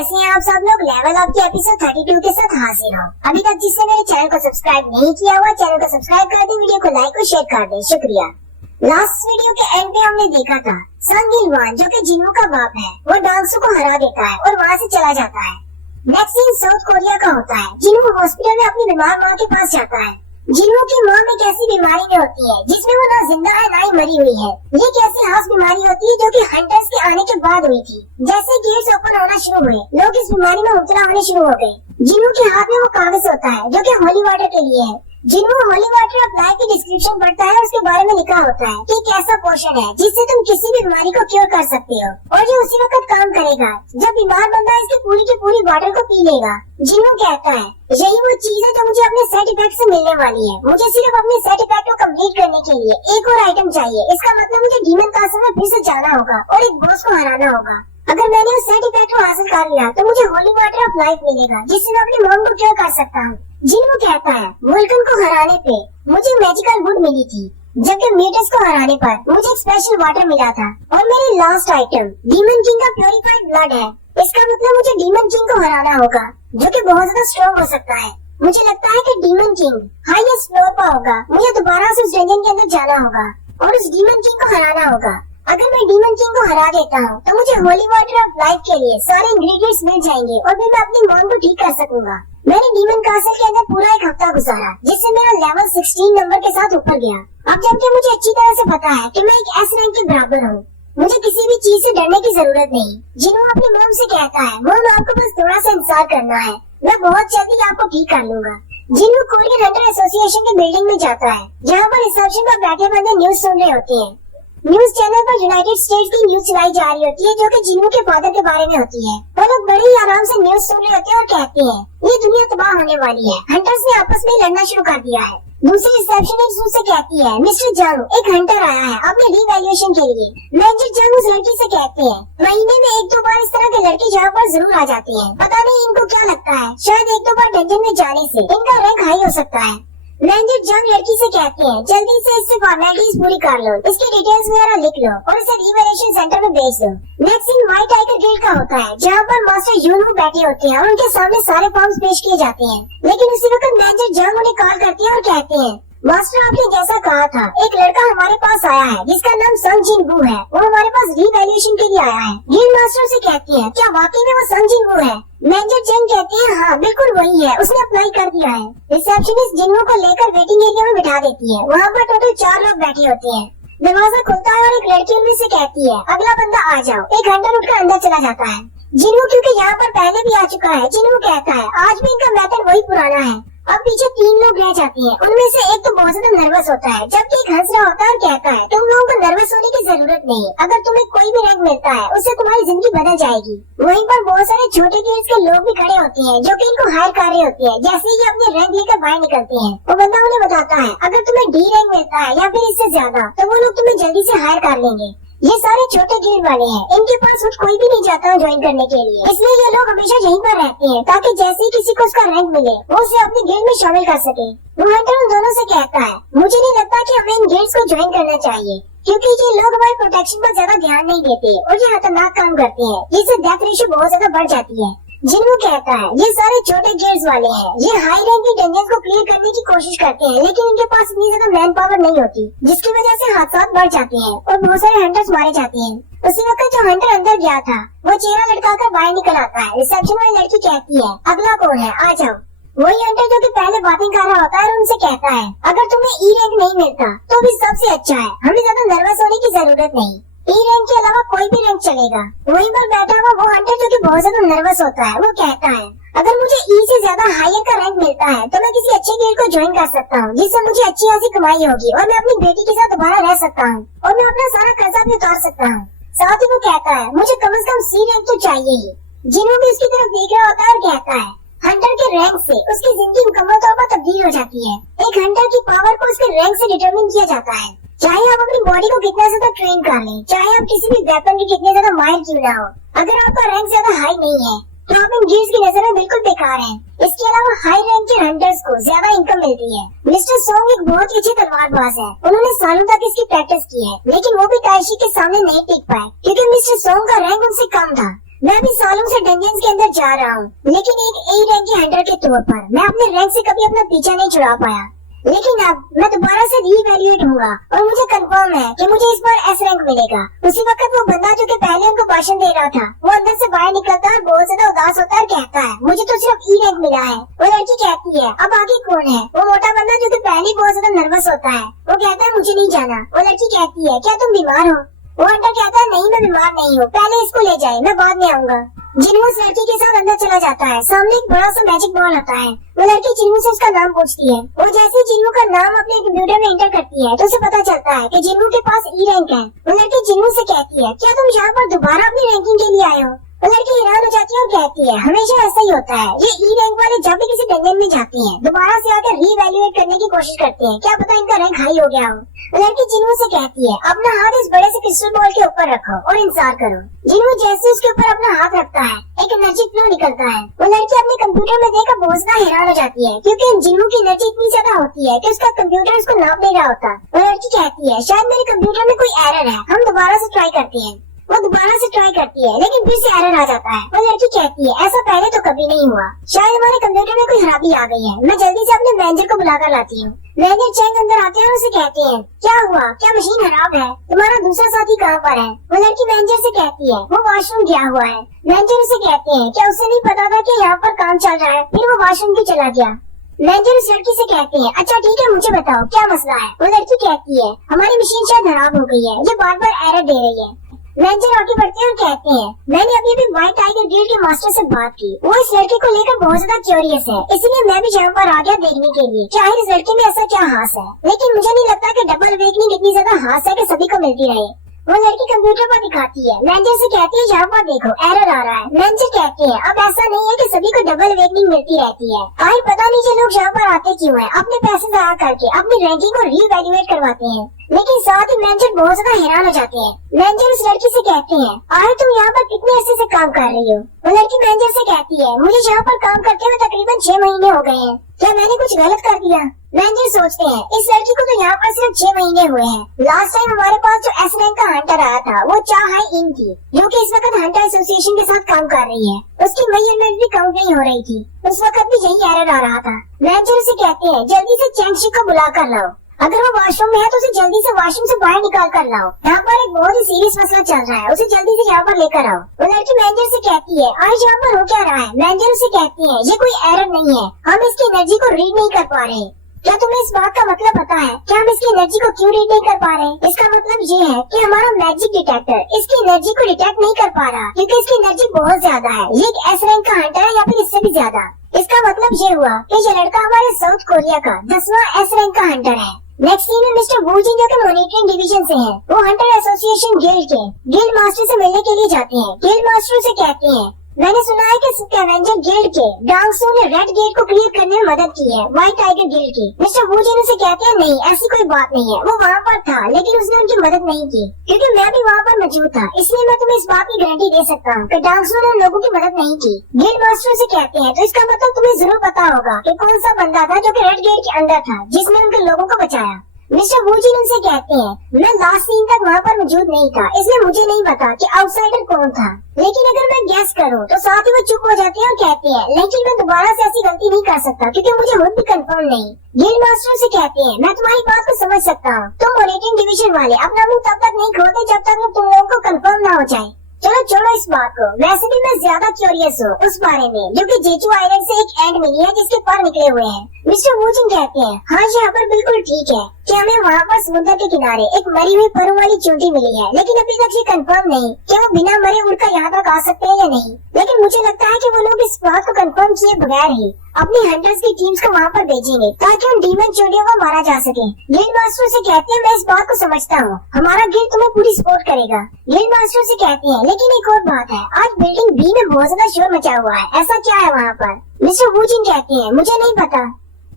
कैसे हैं आप सब लोग। लेवल अप के एपिसोड 32 के साथ हाजिर हूँ। अभी तक जिसने मेरे चैनल को सब्सक्राइब नहीं किया हुआ, चैनल को सब्सक्राइब कर दे, वीडियो को लाइक और शेयर कर दे, शुक्रिया। लास्ट वीडियो के एंड पे हमने देखा था संग गिलवान जो कि जिन्हों का बाप है, वो डांसू को हरा देता है और वहाँ से चला जाता है। नेक्स्ट सीन साउथ कोरिया का होता है। जिन्हों हॉस्पिटल में अपनी बीमार माँ के पास जाता है। जिन्हों की माँ में कैसी बीमारी में होती है जिसमें वो ना जिंदा है ना ही मरी हुई है। ये कैसी खास बीमारी होती है जो कि हंटर्स के आने के बाद हुई थी। जैसे गेट्स ओपन होना शुरू हुए, लोग इस बीमारी में मुब्तला होने शुरू हो गए। जिन्हों के हाथ में वो कागज होता है जो कि होली वाटर के लिए है। जिन्हों होली वाटर अप्लाई की डिस्क्रिप्शन पढ़ता है, उसके बारे में लिखा होता है कि एक ऐसा पोषण है जिससे तुम किसी भी बीमारी को क्योर कर सकते हो और ये उसी वक्त काम करेगा जब बीमार बंदा इसकी पूरी की पूरी वाटर को पी लेगा। जिन्हों कहता है यही वो चीज है जो मुझे अपने सेट इफेक्ट से मिलने वाली है। मुझे सिर्फ अपने सेट इफेक्ट को कंप्लीट करने के लिए एक और आइटम चाहिए। इसका मतलब मुझे डीमन कासल में फिर से जाना होगा और एक बॉस को हराना होगा। अगर मैंने उस सेट इफेक्ट को हासिल कर लिया तो मुझे होली वाटर ऑफ लाइफ मिलेगा जिससे मैं अपनी मॉम को क्योर कर सकता हूँ। जिन्हों कहता है वुल्कन को हराने पे मुझे मैजिकल वुड मिली थी, जबकि म्यूटस को हराने पर मुझे एक स्पेशल वाटर मिला था। और मेरी लास्ट आइटम डीमन किंग का प्योरीफाइड ब्लड है। इसका मतलब मुझे डीमन किंग को हराना होगा जो कि बहुत ज्यादा स्ट्रॉन्ग हो सकता है। मुझे लगता है कि डीमन किंग हाईएस्ट फ्लोर पर होगा। मुझे दोबारा से उस डंजन के अंदर जाना होगा और उस डीमन किंग को हराना होगा। अगर मैं डीमन किंग को हरा देता हूँ तो मुझे होली वाटर ऑफ लाइफ के लिए सारे इंग्रेडिएंट्स मिल जाएंगे और फिर मैं अपनी मॉम को ठीक कर सकूंगा। मैंने डीमन कासल के अंदर पूरा एक हफ्ता गुजारा जिससे मेरा लेवल 16 नंबर के साथ ऊपर गया। अब जबकि मुझे अच्छी तरह से पता है कि मैं एक एस रैंक के बराबर हूँ, मुझे किसी भी चीज से डरने की जरूरत नहीं। जिन्हों अपनी मॉम से कहता है मॉम आपको बस थोड़ा सा इंतजार करना है, मैं बहुत जल्दी आपको ठीक कर लूंगा। जिन्हों कोरियन हंटर एसोसिएशन की बिल्डिंग में जाता है जहाँ पर रिसेप्शन पर बैठे बंदे न्यूज सुन रहे होते हैं। न्यूज चैनल पर यूनाइटेड स्टेट्स की न्यूज चलाई जा रही होती है जो कि जिन्हों के फादर के बारे में होती है। वो लोग बड़े ही आराम से न्यूज सुन रहे होते हैं और कहते हैं ये दुनिया तबाह होने वाली है। हंटर्स ने आपस में लड़ना शुरू कर दिया है। दूसरी रिसेप्शनिस्ट उससे कहती है मिस्टर जंग एक हंटर आया है अपने रीवैल्यूएशन के लिए। मैनेजर जंग उस लड़की से कहते हैं महीने में 1-2 बार इस तरह के लड़के यहाँ पर जरूर आ जाते हैं। पता नहीं इनको क्या लगता है, शायद 1-2 बार डंजन में जाने से इनका रैंक हाई हो सकता है। मैनेजर जंग लड़की से कहते हैं जल्दी से इससे फॉर्मेलिटीज पूरी कर लो, इसकी डिटेल्स वगैरह लिख लो और इसे रिवैल्यूएशन सेंटर में भेज दो। Next scene White Tiger Guild का होता है जहाँ पर मास्टर यूनू बैठे होते हैं और उनके सामने सारे फॉर्म्स पेश किए जाते हैं। लेकिन उसी वक्त मैनेजर जंग उन्हें कॉल करती है और कहते हैं मास्टर आपने जैसा कहा था एक लड़का हमारे पास आया है जिसका नाम संग जिन वू है। वो हमारे पास रिवैल्यूएशन के लिए आया है। गिल्ड मास्टर से कहती है क्या वाकई में वो संग जिन वू है? मैनेजर जंग कहते हैं हाँ बिल्कुल वही है, उसने अप्लाई कर दिया है। रिसेप्शनिस्ट जिन्हों को लेकर वेटिंग एरिया में बिठा देती है। वहाँ पर टोटल 4 लोग बैठे होते हैं। दरवाजा खुलता है और एक लड़की उनमें से कहती है अगला बंदा आ जाओ। एक हंटर उठकर अंदर चला जाता है। जिन्हों क्योंकि यहाँ पर पहले भी आ चुका है, जिन्हों कहता है आज भी इनका मेथड वही पुराना है। अब पीछे 3 लोग रह जाते हैं। उनमें से एक तो बहुत ज्यादा नर्वस होता है जबकि एक हंस रहा होता है और कहता है तुम लोगों को नर्वस होने की जरूरत नहीं, अगर तुम्हें कोई भी रैंक मिलता है उससे तुम्हारी जिंदगी बदल जाएगी। वहीं पर बहुत सारे छोटे गिल्ड्स के लोग भी खड़े होते हैं जो कि इनको हायर कर रहे होते हैं। जैसे ही अपने रैंक लेकर बाहर निकलते हैं वो बंदा उन्हें बताता है अगर तुम्हें डी रैंक मिलता है या फिर इससे ज्यादा तो वो लोग तुम्हें जल्दी से हायर कर लेंगे। ये सारे छोटे गिल्ड वाले हैं, इनके पास कोई भी नहीं जाता ज्वाइन करने के लिए, इसलिए ये लोग हमेशा यहीं पर रहते हैं ताकि जैसे ही किसी को उसका रैंक मिले वो उसे अपने गिल्ड में शामिल कर सके। वो हंटर उन दोनों से कहता है मुझे नहीं लगता कि हमें इन गिल्ड्स को ज्वाइन करना चाहिए क्योंकि ये लोग हमारे प्रोटेक्शन पर ज्यादा ध्यान नहीं देते और ये खतरनाक काम करते हैं, जिससे डेथ रेशियो बहुत ज्यादा बढ़ जाती है। जिन्हों कहता है ये सारे छोटे गिल्ड्स वाले हैं, ये हाई रैंक की डंजन को क्लियर करने की कोशिश करते हैं लेकिन इनके पास इतनी ज्यादा मैन पावर नहीं होती जिसकी वजह से हादसा बढ़ जाते हैं और बहुत सारे हंटर्स मारे जाते हैं। उसी वक्त जो हंटर अंदर गया था वो चेहरा लटकाकर बाहर निकल आता है। रिसेप्शन वाली लड़की कहती है अगला कौन है, आ जाओ। वही हंटर जो कि पहले बातें कर रहा होता है और उनसे कहता है अगर तुम्हें ई रैंक नहीं मिलता तो भी सबसे अच्छा है, हमें ज्यादा नर्वस होने की जरूरत नहीं, ई रैंक के अलावा कोई भी रैंक चलेगा। वहीं पर बैठा हुआ वो हंटर जो कि बहुत ज्यादा नर्वस होता है वो कहता है अगर मुझे ई से ज्यादा हायर का रैंक मिलता है तो मैं किसी अच्छे गिल्ड को ज्वाइन कर सकता हूँ जिससे मुझे अच्छी खासी कमाई होगी और मैं अपनी बेटी के साथ दोबारा रह सकता हूँ और मैं अपना सारा कर्जा भी उतार सकता हूँ। साथ ही वो कहता है मुझे कम से कम सी रैंक तो चाहिए ही। जिन्हों भी उसकी तरफ देख रहा होता है और कहता है हंटर के रैंक से उसकी जिंदगी मुकम्मल तौर पर तब्दील हो जाती है। एक हंटर की पावर को उसके रैंक से डिटरमिन किया जाता है। चाहे आप अपनी बॉडी को कितना ज्यादा ट्रेन कर लें, चाहे आप किसी भी वेपन के कितने ज्यादा माहिर क्यों ना हो, अगर आपका रैंक ज्यादा हाई नहीं है तो आप इन गिल्ड्स की नजर में बिल्कुल बेकार हैं। इसके अलावा हाई रैंक के हंटर्स को ज्यादा इनकम मिलती है। मिस्टर सोंग एक बहुत ही अच्छे तलवारबाज है, उन्होंने सालों तक इसकी प्रैक्टिस की है लेकिन वो भी ताइशी के सामने नहीं टिक पाए क्योंकि मिस्टर सोंग का रैंक उनसे कम था। मैं अभी सालों से डंजन्स के अंदर जा रहा हूँ, लेकिन एक ए रैंक के हंटर के तौर पर मैं अपने रैंक से कभी अपना पीछा नहीं छुड़ा पाया। लेकिन अब मैं दोबारा से रीवैल्यूएट होऊंगा और मुझे कंफर्म है कि मुझे इस बार एस रैंक मिलेगा। उसी वक्त वो बंदा जो कि पहले उनको भाषण दे रहा था, वो अंदर से बाहर निकलता है, बहुत ज्यादा उदास होता है और कहता है मुझे तो सिर्फ ई रैंक मिला है। वो लड़की कहती है अब आगे कौन है? वो मोटा बंदा जो कि पहले बहुत ज्यादा नर्वस होता है, वो कहता है मुझे नहीं जाना। वो लड़की कहती है क्या तुम बीमार हो? वो हंटर कहता है नहीं मैं बीमार नहीं हूँ, पहले इसको ले जाए, मैं बाद में आऊंगा। जिन्हों उस लड़की के साथ अंदर चला जाता है, सामने एक बड़ा सा मैजिक बॉल होता है। वो लड़की जिन्हों से उसका नाम पूछती है। वो जैसे जिन्हों का नाम अपने कंप्यूटर में एंटर करती है तो उसे पता चलता है कि जिन्हों के पास ई रैंक है। वो लड़की जिन्हों से कहती है क्या तुम यहाँ पर दोबारा अपनी रैंकिंग के लिए आए हो? वो लड़की हैरान हो जाती है और कहती है हमेशा ऐसा ही होता है, ये ई रैंक वाले जब भी किसी डंजन में जाती हैं दोबारा से आकर रीवैल्यूएट करने की कोशिश करते हैं, क्या पता इनका रैंक हाई हो गया हो। वो लड़की जिन्हों से कहती है अपना हाथ इस बड़े से क्रिस्टल बॉल के ऊपर रखो और इंतजार करो। जिन्हों जैसे उसके ऊपर अपना हाथ रखता है एक एनर्जी फ्लो निकलता है। वो लड़की अपने कंप्यूटर में देखकर बहुत ज्यादा हैरान हो जाती है, क्योंकि जिन्हों की एनर्जी इतनी ज्यादा होती है कि उसका कंप्यूटर उसको नाप नहीं रहा होता। वो लड़की कहती है शायद मेरे कंप्यूटर में कोई एरर है, हम दोबारा से ट्राई करते हैं। वो दोबारा से ट्राई करती है लेकिन फिर से एरर आ जाता है। वो लड़की कहती है ऐसा पहले तो कभी नहीं हुआ, शायद हमारे कंप्यूटर में कोई खराबी आ गई है, मैं जल्दी से अपने मैनेजर को बुलाकर लाती हूँ। मैनेजर चैंग अंदर आते हैं और उसे कहते हैं क्या हुआ, क्या मशीन खराब है? तुम्हारा दूसरा साथी कहाँ पर है? वो लड़की मैनेजर से कहती है वो वॉशरूम गया हुआ है। मैनेजर उसे कहते हैं क्या उसे नहीं पता था कि यहाँ पर काम चल रहा है? फिर वो वॉशरूम भी चला गया। मैनेजर उस लड़की से कहते हैं अच्छा ठीक है मुझे बताओ क्या मसला है? वो लड़की कहती है हमारी मशीन शायद खराब हो गई है, ये बार बार एरर दे रही है। मैनेजर आगे बढ़ते हैं और कहते हैं मैंने अभी भी व्हाइट टाइगर गिल्ड के मास्टर से बात की, वो इस लड़के को लेकर बहुत ज्यादा क्यूरियस है, इसलिए मैं भी यहाँ पर आ गया देखने के लिए कि आखिर इस लड़के में ऐसा क्या हास है। लेकिन मुझे नहीं लगता कि डबल अवेकनिंग इतनी ज्यादा हास है कि सभी को मिलती रहे। वो लड़की कंप्यूटर पर दिखाती है। मैनेजर से कहती है यहाँ पर देखो एरर आ रहा है। मैनेजर कहते हैं अब ऐसा नहीं है कि सभी को डबल अवेकनिंग मिलती रहती है, आखिर पता नहीं ये लोग यहाँ पर आते क्यों है, अपने पैसे ज़ाया करके अपनी रैंकिंग को रीवैल्यूएट करवाते हैं। लेकिन साथ ही मैनेजर बहुत ज्यादा हैरान हो जाते हैं। मैनेजर उस लड़की से कहते हैं आखिर तुम यहाँ पर कितने अरसे से काम कर रही हो? वो लड़की मैनेजर से कहती है मुझे यहाँ पर काम करते हुए तकरीबन 6 महीने हो गए हैं, क्या मैंने कुछ गलत कर दिया? मैनेजर सोचते हैं इस लड़की को तो यहाँ पर सिर्फ 6 महीने हुए हैं। लास्ट टाइम हमारे पास जो एस रैंक का हंटर आया था वो चा हाई इन थी, जो कि इस वक्त हंटर एसोसिएशन के साथ काम कर रही है। उसकी मेजरमेंट भी काउंट नहीं हो रही थी, उस वक्त भी यही एरर आ रहा था। मैनेजर उसे कहते हैं जल्दी से चैंगशी को बुला कर लाओ, अगर वो वॉशरूम में है तो उसे जल्दी से वॉशरूम से बाहर निकाल कर लाओ, यहाँ पर एक बहुत ही सीरियस मसला चल रहा है, उसे जल्दी से यहाँ पर लेकर आओ। वो लड़की मैनेजर से कहती है आज यहाँ पर हो क्या रहा है? मैनेजर उसे कहती है ये कोई एरर नहीं है, हम इसकी एनर्जी को रीड नहीं कर पा रहे। क्या तुम्हें इस बात का मतलब पता है कि हम इसकी एनर्जी को क्यों रीड नहीं कर पा रहे? इसका मतलब ये है कि हमारा मैजिक डिटेक्टर इसकी एनर्जी को डिटेक्ट नहीं कर पा रहा, क्योंकि इसकी एनर्जी बहुत ज्यादा है। ये एक एस रैंक का हंटर है या फिर इससे भी ज्यादा। इसका मतलब ये हुआ कि ये लड़का हमारे साउथ कोरिया का 10वां एस रैंक का हंटर है। नेक्स्ट सीन में मिस्टर वू जिन जो कि मॉनिटरिंग डिवीजन से हैं, वो हंटर एसोसिएशन गिल्ड मास्टर से मिलने के लिए जाते हैं। गिल्ड मास्टर से कहते हैं मैंने सुना है कि स्कैवेंजर गिल्ड के डांगसू ने रेड गेट को क्लियर करने में मदद की है व्हाइट टाइगर गिल्ड की। मिस्टर वू जिन से कहते हैं नहीं ऐसी कोई बात नहीं है, वो वहाँ पर था लेकिन उसने उनकी मदद नहीं की, क्योंकि मैं भी वहाँ पर मौजूद था, इसलिए मैं तुम्हें इस बात की गारंटी दे सकता हूँ कि डांगसू ने उन लोगों की मदद नहीं की। गिल्ड मास्टर से कहते हैं तो इसका मतलब तुम्हें जरूर पता होगा कि कौन सा बंदा था जो कि रेड गेट के अंदर था जिसने उनके लोगों को बचाया। मिस्टर वू जिन उनसे कहते हैं मैं लास्ट सीन तक वहाँ पर मौजूद नहीं था, इसलिए मुझे नहीं पता कि आउटसाइडर कौन था, लेकिन अगर मैं गेस करूँ तो साथ ही वो चुप हो जाते हैं और कहते हैं लेकिन मैं दोबारा से ऐसी गलती नहीं कर सकता क्योंकि मुझे खुद भी कंफर्म नहीं। गिल्ड मास्टर से कहते हैं मैं तुम्हारी बात को समझ सकता हूँ, तुम मॉनिटरिंग डिवीजन वाले अपना मुंह तब तक नहीं खोलते जब तक वो तुम लोगों को कंफर्म ना हो जाए। चलो छोड़ो इस बात को, वैसे भी मैं ज्यादा क्यूरियस हूँ उस बारे में जो कि जेचू आइलैंड से एक एंड मिली है जिसके पर निकले हुए हैं। मिस्टर वू जिन कहते हैं हाँ यहाँ पर बिल्कुल ठीक है कि हमें वहाँ पर समुद्र के किनारे एक मरी हुई परों वाली चोटी मिली है, लेकिन अभी तक ये कंफर्म नहीं कि वो बिना मरे उड़कर यहाँ तक आ सकते हैं या नहीं। लेकिन मुझे लगता है कि वो लोग इस बात को कंफर्म किए बगैर ही अपनी हंटर्स की टीम्स को वहाँ पर भेजेंगे ताकि उन डीमन चोटियों को मारा जा सके। गिल्ड मास्टर से कहते हैं मैं इस बात को समझता हूँ, हमारा गिल्ड तुम्हें पूरी सपोर्ट करेगा। गिल्ड मास्टर से कहते हैं लेकिन एक और बात है, आज बिल्डिंग बी में बहुत ज्यादा शोर मचा हुआ है, ऐसा क्या है वहाँ पर? मिस्टर वू जिन कहते हैं मुझे नहीं पता।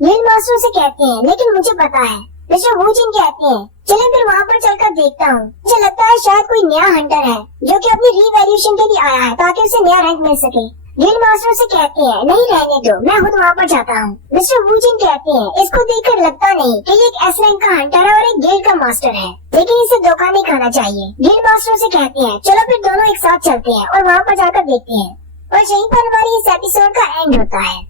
गिल्ड मास्टर से कहते हैं लेकिन मुझे पता है। मिस्टर वू जिन कहते हैं चले फिर वहाँ पर चलकर देखता हूँ, मुझे लगता है शायद कोई नया हंटर है जो कि अपनी रीवैल्यूएशन के लिए आया है ताकि उसे नया रैंक मिल सके। गिल्ड मास्टर से कहते हैं नहीं रहने दो, मैं खुद वहाँ पर जाता हूँ। मिस्टर वू जिन कहते हैं इसको देखकर लगता नहीं कि ये एक एस रैंक का हंटर है और एक गिल्ड का मास्टर है, लेकिन इसे धोखा नहीं खाना चाहिए। गिल्ड मास्टर से कहते हैं चलो फिर दोनों एक साथ चलते हैं और वहाँ पर जाकर देखते हैं। और यहीं पर हमारी इस एपिसोड का एंड होता है।